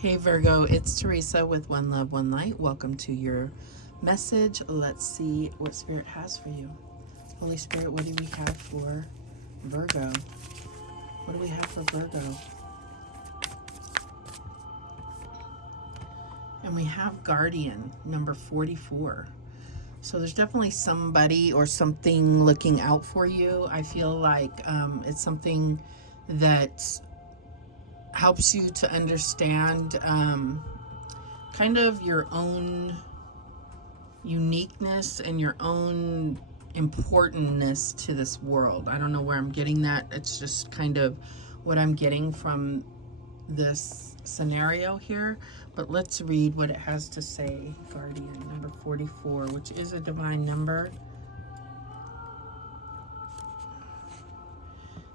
Hey Virgo, it's Teresa with One Love, One Light. Welcome to your message. Let's see what Spirit has for you. Holy Spirit, what do we have for Virgo? What do we have for Virgo? And we have Guardian, number 44. So there's definitely somebody or something looking out for you. I feel like it's something that helps you to understand kind of your own uniqueness and your own importantness to this world. I don't know where I'm getting that. It's just kind of what I'm getting from this scenario here. But let's read what it has to say. Guardian, number 44, which is a divine number.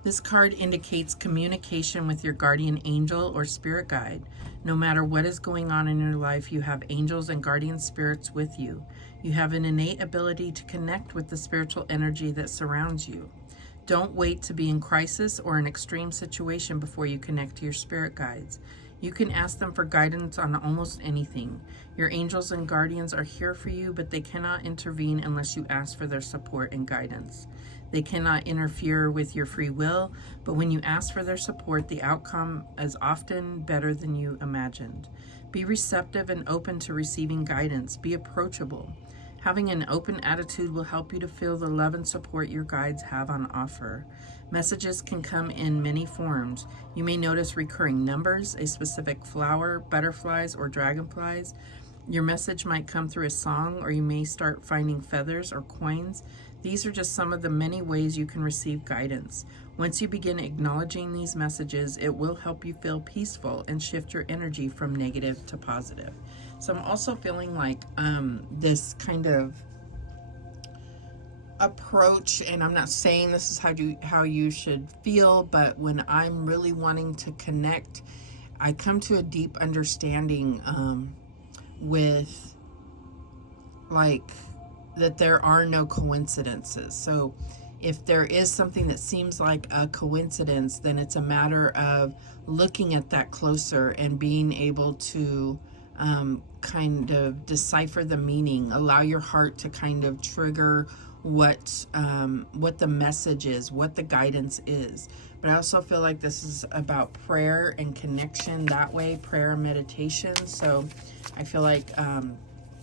This card indicates communication with your guardian angel or spirit guide. No matter what is going on in your life, you have angels and guardian spirits with you. You have an innate ability to connect with the spiritual energy that surrounds you. Don't wait to be in crisis or an extreme situation before you connect to your spirit guides. You can ask them for guidance on almost anything. Your angels and guardians are here for you, but they cannot intervene unless you ask for their support and guidance. They cannot interfere with your free will, but when you ask for their support, the outcome is often better than you imagined. Be receptive and open to receiving guidance. Be approachable. Having an open attitude will help you to feel the love and support your guides have on offer. Messages can come in many forms. You may notice recurring numbers, a specific flower, butterflies, or dragonflies. Your message might come through a song, or you may start finding feathers or coins. These are just some of the many ways you can receive guidance. Once you begin acknowledging these messages, it will help you feel peaceful and shift your energy from negative to positive. So I'm also feeling like this kind of approach, and I'm not saying this is how you should feel, but when I'm really wanting to connect, I come to a deep understanding with like that there are no coincidences. So if there is something that seems like a coincidence, then it's a matter of looking at that closer and being able to kind of decipher the meaning, allow your heart to kind of trigger what the message is, what the guidance is. But I also feel like this is about prayer and connection that way, prayer and meditation. So I feel like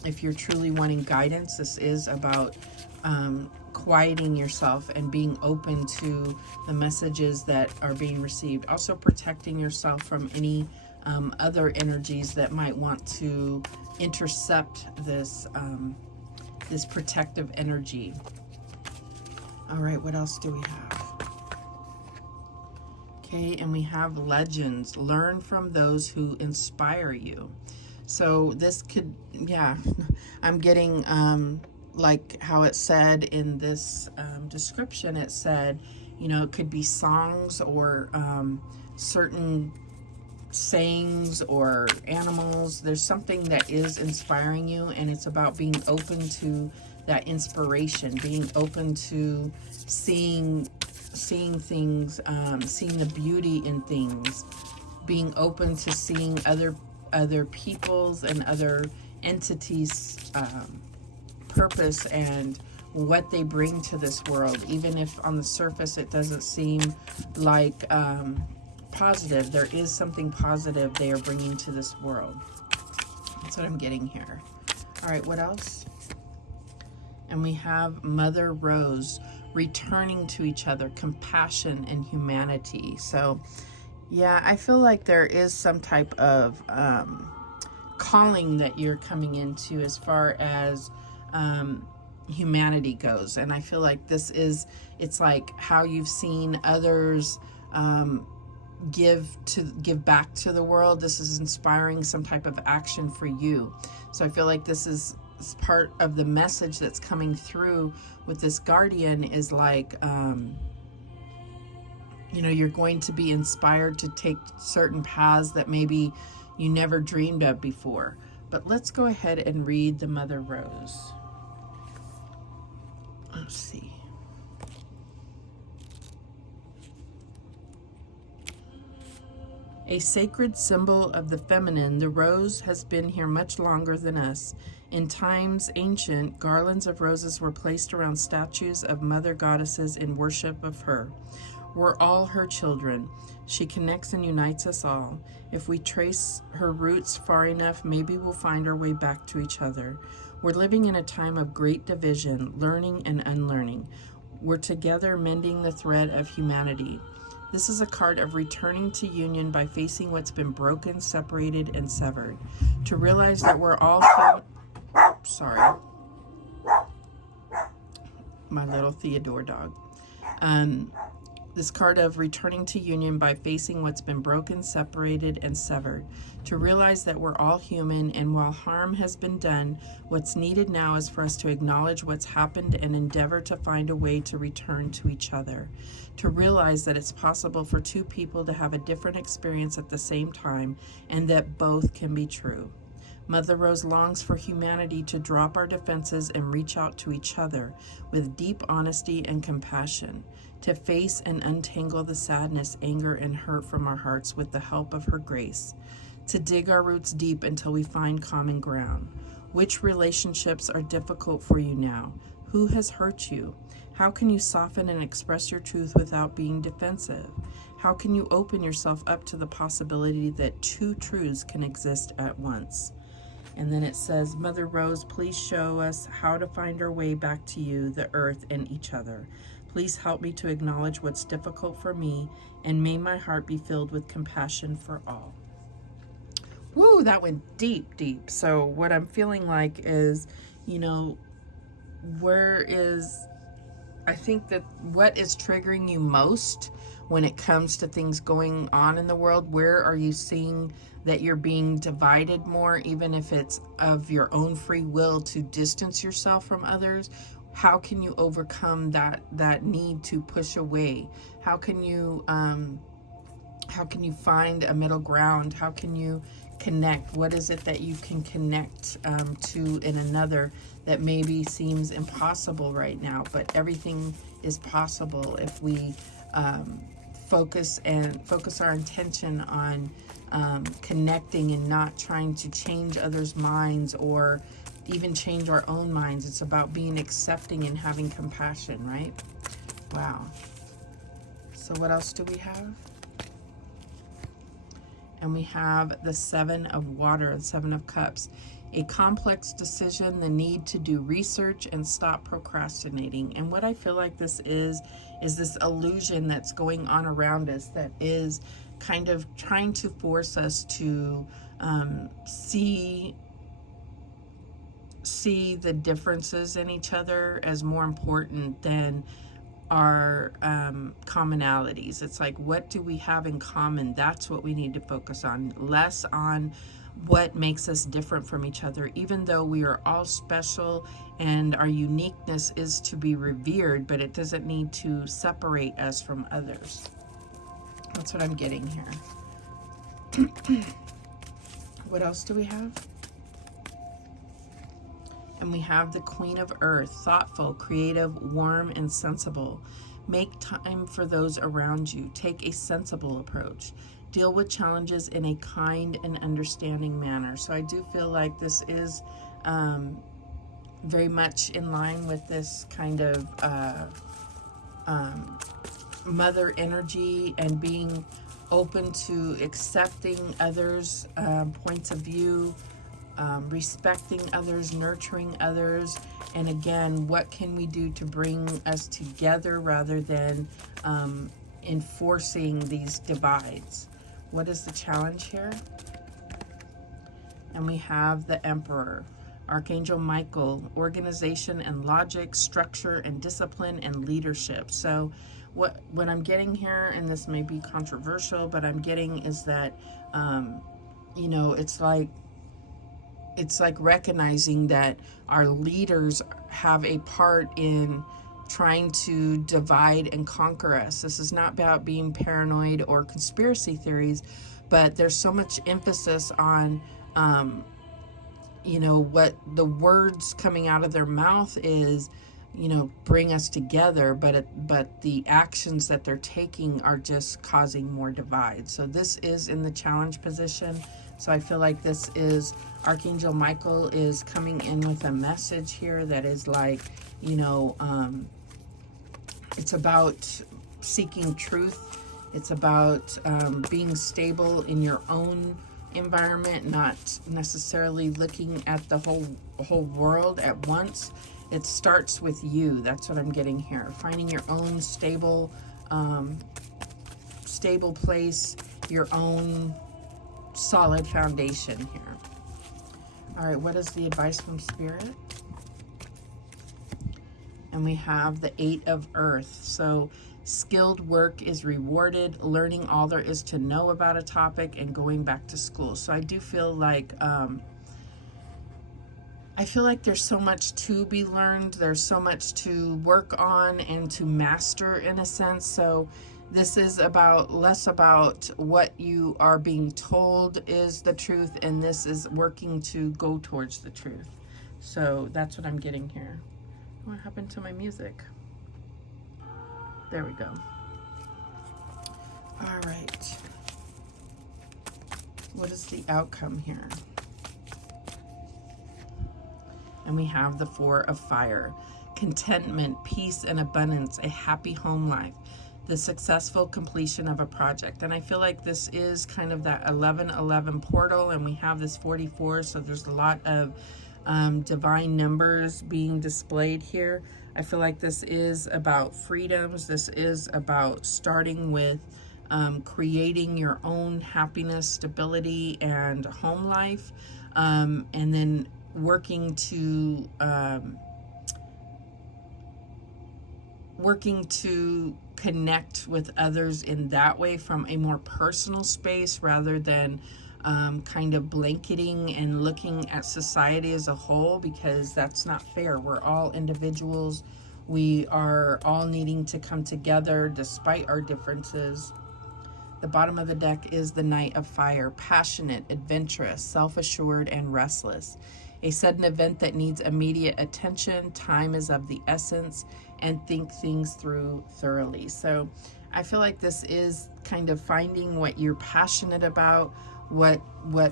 if you're truly wanting guidance, this is about quieting yourself and being open to the messages that are being received. Also protecting yourself from any other energies that might want to intercept this this protective energy. All right, what else do we have? Okay, and we have legends. Learn from those who inspire you. So this could, yeah, I'm getting like how it said in this description, it said, you know, it could be songs or certain sayings or animals. There's something that is inspiring you, and it's about being open to that inspiration, being open to seeing things, seeing the beauty in things, being open to seeing other people's and other entities' purpose and what they bring to this world. Even if on the surface it doesn't seem like positive, there is something positive they are bringing to this world. That's what I'm getting here. All right, what else? And we have Mother Rose, returning to each other, compassion and humanity. So yeah, I feel like there is some type of calling that you're coming into as far as humanity goes. And I feel like it's like how you've seen others give back to the world. This is inspiring some type of action for you. So I feel like this is part of the message that's coming through with this guardian is like, you know, you're going to be inspired to take certain paths that maybe you never dreamed of before. But let's go ahead and read the Mother Rose. Let's see. A sacred symbol of the feminine, the rose has been here much longer than us. In times ancient, garlands of roses were placed around statues of mother goddesses in worship of her. We're all her children. She connects and unites us all. If we trace her roots far enough, maybe we'll find our way back to each other. We're living in a time of great division, learning and unlearning. We're together mending the thread of humanity. This is a card of returning to union by facing what's been broken, separated, and severed. To realize that we're all... Sorry. My little Theodore dog. This card of returning to union by facing what's been broken, separated, and severed. To realize that we're all human, and while harm has been done, what's needed now is for us to acknowledge what's happened and endeavor to find a way to return to each other. To realize that it's possible for two people to have a different experience at the same time, and that both can be true. Mother Rose longs for humanity to drop our defenses and reach out to each other with deep honesty and compassion, to face and untangle the sadness, anger, and hurt from our hearts with the help of her grace, to dig our roots deep until we find common ground. Which relationships are difficult for you now? Who has hurt you? How can you soften and express your truth without being defensive? How can you open yourself up to the possibility that two truths can exist at once? And then it says, Mother Rose, please show us how to find our way back to you, the earth, and each other. Please help me to acknowledge what's difficult for me, and may my heart be filled with compassion for all. Woo, that went deep, deep. So what I'm feeling like is, you know, I think that what is triggering you most when it comes to things going on in the world? Where are you seeing that you're being divided more, even if it's of your own free will to distance yourself from others? How can you overcome that need to push away? How can you find a middle ground? How can you connect? What is it that you can connect to in another that maybe seems impossible right now? But everything is possible if we focus our intention on connecting and not trying to change others' minds or even change our own minds. It's about being accepting and having compassion, right? Wow. So what else do we have? And we have the Seven of Water, the Seven of Cups. A complex decision, the need to do research and stop procrastinating. And what I feel like this is this illusion that's going on around us that is kind of trying to force us to see the differences in each other as more important than our commonalities. It's like, what do we have in common? That's what we need to focus on, less on what makes us different from each other, even though we are all special and our uniqueness is to be revered, but it doesn't need to separate us from others. That's what I'm getting here. What else do we have? And we have the Queen of Earth, thoughtful, creative, warm, and sensible. Make time for those around you. Take a sensible approach. Deal with challenges in a kind and understanding manner. So I do feel like this is very much in line with this kind of mother energy and being open to accepting others' points of view, respecting others, nurturing others, and again, what can we do to bring us together rather than enforcing these divides? What is the challenge here? And we have the Emperor, Archangel Michael, organization and logic, structure and discipline and leadership. So what I'm getting here, and this may be controversial, but I'm getting is that, you know, it's like recognizing that our leaders have a part in trying to divide and conquer us. This is not about being paranoid or conspiracy theories, but there's so much emphasis on, you know, what the words coming out of their mouth is you know, bring us together, but the actions that they're taking are just causing more divide. So this is in the challenge position. So I feel like this is Archangel Michael is coming in with a message here that is like, you know, it's about seeking truth. It's about being stable in your own environment, not necessarily looking at the whole world at once. It starts with you. That's what I'm getting here. Finding your own stable place, your own solid foundation here. All right, what is the advice from Spirit? And we have the 8 of Earth. So skilled work is rewarded, learning all there is to know about a topic, and going back to school. So I do feel like there's so much to be learned. There's so much to work on and to master in a sense. So this is about less about what you are being told is the truth, and this is working to go towards the truth. So that's what I'm getting here. What happened to my music? There we go. All right. What is the outcome here? And we have the 4 of Fire. Contentment, peace, and abundance, a happy home life, the successful completion of a project. And I feel like this is kind of that 1111 portal, and we have this 44, so there's a lot of divine numbers being displayed here. I feel like this is about freedoms. This is about starting with creating your own happiness, stability, and home life, and then working to connect with others in that way from a more personal space, rather than kind of blanketing and looking at society as a whole, because that's not fair. We're all individuals. We are all needing to come together despite our differences. The bottom of the deck is the Knight of Fire. Passionate, adventurous, self-assured, and restless. A sudden event that needs immediate attention. Time is of the essence, and think things through thoroughly. So I feel like this is kind of finding what you're passionate about, what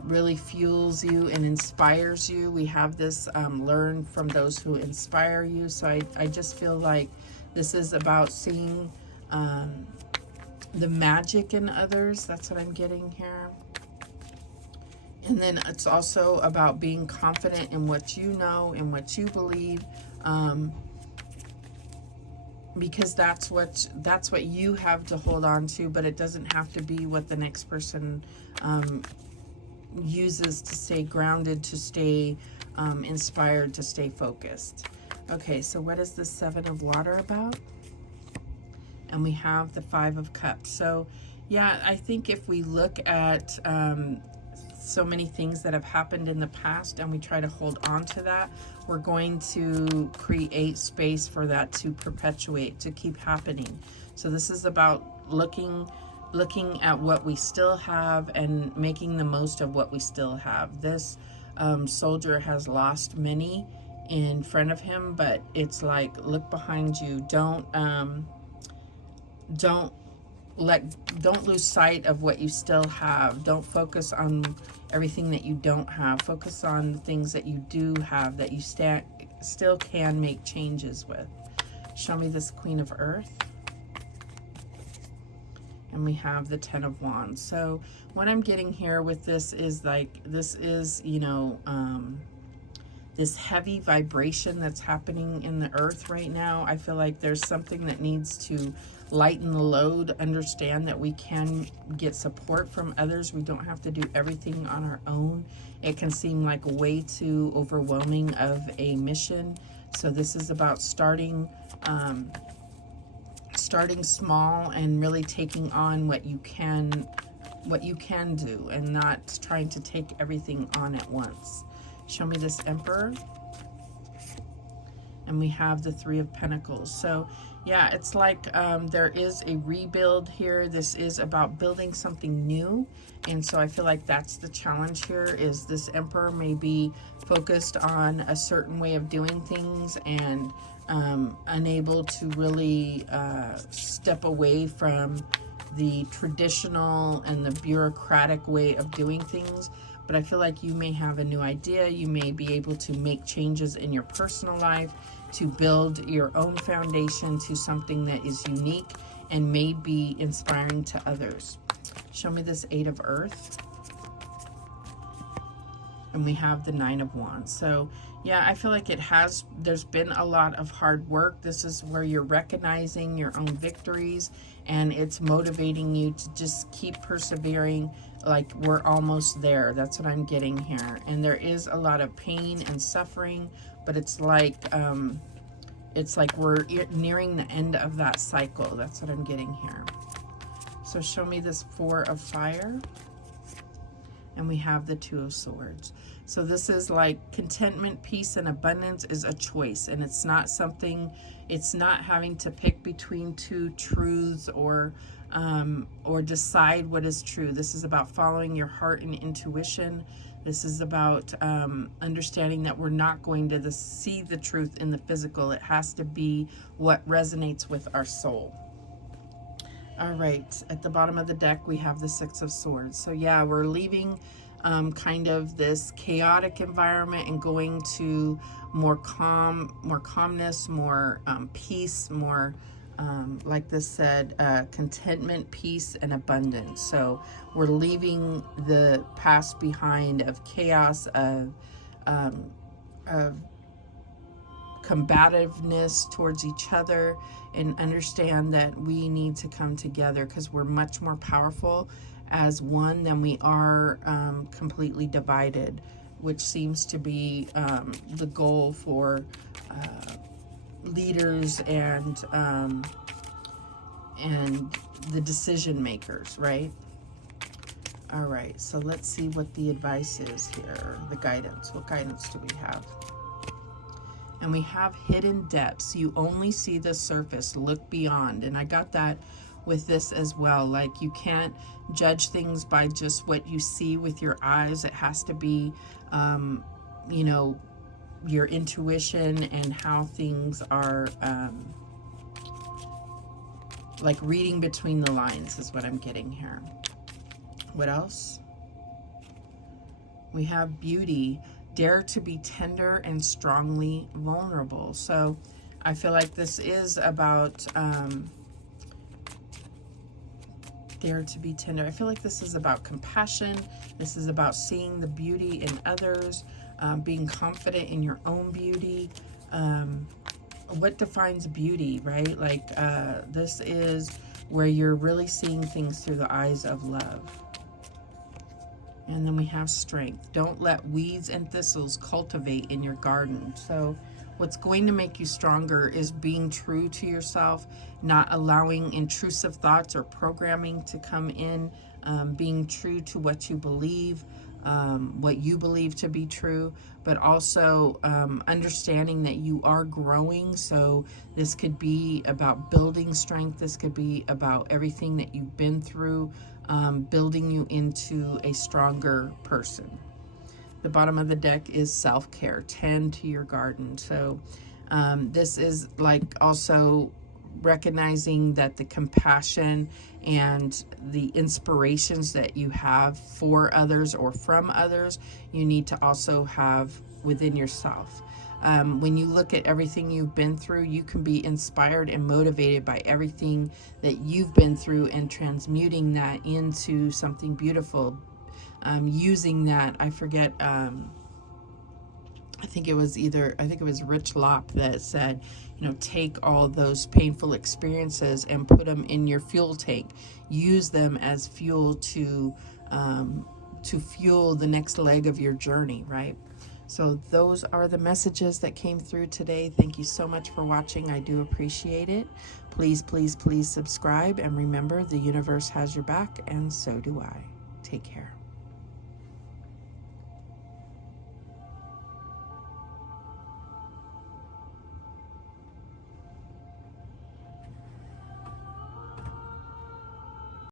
really fuels you and inspires you. We have this learn from those who inspire you. So I just feel like this is about seeing the magic in others. That's what I'm getting here. And then it's also about being confident in what you know and what you believe, because that's what you have to hold on to, but it doesn't have to be what the next person uses to stay grounded, to stay inspired, to stay focused. Okay, so what is the 7 of Water about? And we have the 5 of Cups. So yeah, I think if we look at so many things that have happened in the past and we try to hold on to that, we're going to create space for that to perpetuate, to keep happening. So this is about looking at what we still have and making the most of what we still have. This soldier has lost many in front of him, but it's like, look behind you. Don't lose sight of what you still have. Don't focus on everything that you don't have. Focus on the things that you do have, that you still can make changes with. Show me this Queen of Earth. And we have the 10 of Wands. So what I'm getting here with this is like, this is, you know, this heavy vibration that's happening in the earth right now. I feel like there's something that needs to lighten the load, understand that we can get support from others. We don't have to do everything on our own. It can seem like way too overwhelming of a mission. So this is about starting small and really taking on what you can do, and not trying to take everything on at once. Show me this Emperor. And we have the 3 of Pentacles. So Yeah, it's like there is a rebuild here. This is about building something new. And so I feel like that's the challenge here, is this Emperor may be focused on a certain way of doing things and unable to really step away from the traditional and the bureaucratic way of doing things. But I feel like you may have a new idea. You may be able to make changes in your personal life to build your own foundation to something that is unique and may be inspiring to others. Show me this Eight of Earth. And we have the Nine of Wands. So yeah, I feel like there's been a lot of hard work. This is where you're recognizing your own victories, and it's motivating you to just keep persevering. Like, we're almost there. That's what I'm getting here. And there is a lot of pain and suffering, but it's like we're nearing the end of that cycle. That's what I'm getting here. So show me this Four of Fire. And we have the Two of Swords. So this is like contentment, peace, and abundance is a choice. And it's not something, it's not having to pick between two truths or decide what is true. This is about following your heart and intuition. This is about understanding that we're not going to see the truth in the physical. It has to be what resonates with our soul. All right, at the bottom of the deck, we have the Six of Swords. So yeah, we're leaving kind of this chaotic environment and going to more calmness, more peace, more, like this said, contentment, peace, and abundance. So we're leaving the past behind of chaos, of combativeness towards each other, and understand that we need to come together because we're much more powerful as one than we are completely divided, which seems to be the goal for leaders and the decision makers, right? All right, so let's see what the advice is here, the guidance. What guidance do we have? And we have hidden depths. You only see the surface, look beyond. And I got that with this as well. Like, you can't judge things by just what you see with your eyes. It has to be, you know, your intuition and how things are, like reading between the lines is what I'm getting here. What else? We have beauty. Dare to be tender and strongly vulnerable. So I feel like this is about dare to be tender. I feel like this is about compassion. This is about seeing the beauty in others, being confident in your own beauty. What defines beauty, right? Like this is where you're really seeing things through the eyes of love. And then we have strength. Don't let weeds and thistles cultivate in your garden. So what's going to make you stronger is being true to yourself, not allowing intrusive thoughts or programming to come in, being true to what you believe to be true, but also understanding that you are growing. So this could be about building strength. This could be about everything that you've been through, building you into a stronger person. The bottom of the deck is self-care. Tend to your garden. So this is like also recognizing that the compassion and the inspirations that you have for others or from others, you need to also have within yourself. When you look at everything you've been through, you can be inspired and motivated by everything that you've been through and transmuting that into something beautiful. Using that, I forget, I think it was Rich Lopp that said, you know, take all those painful experiences and put them in your fuel tank. Use them as fuel to fuel the next leg of your journey, right? So those are the messages that came through today. Thank you so much for watching. I do appreciate it. Please, please, please subscribe. And remember, the universe has your back, and so do I. Take care.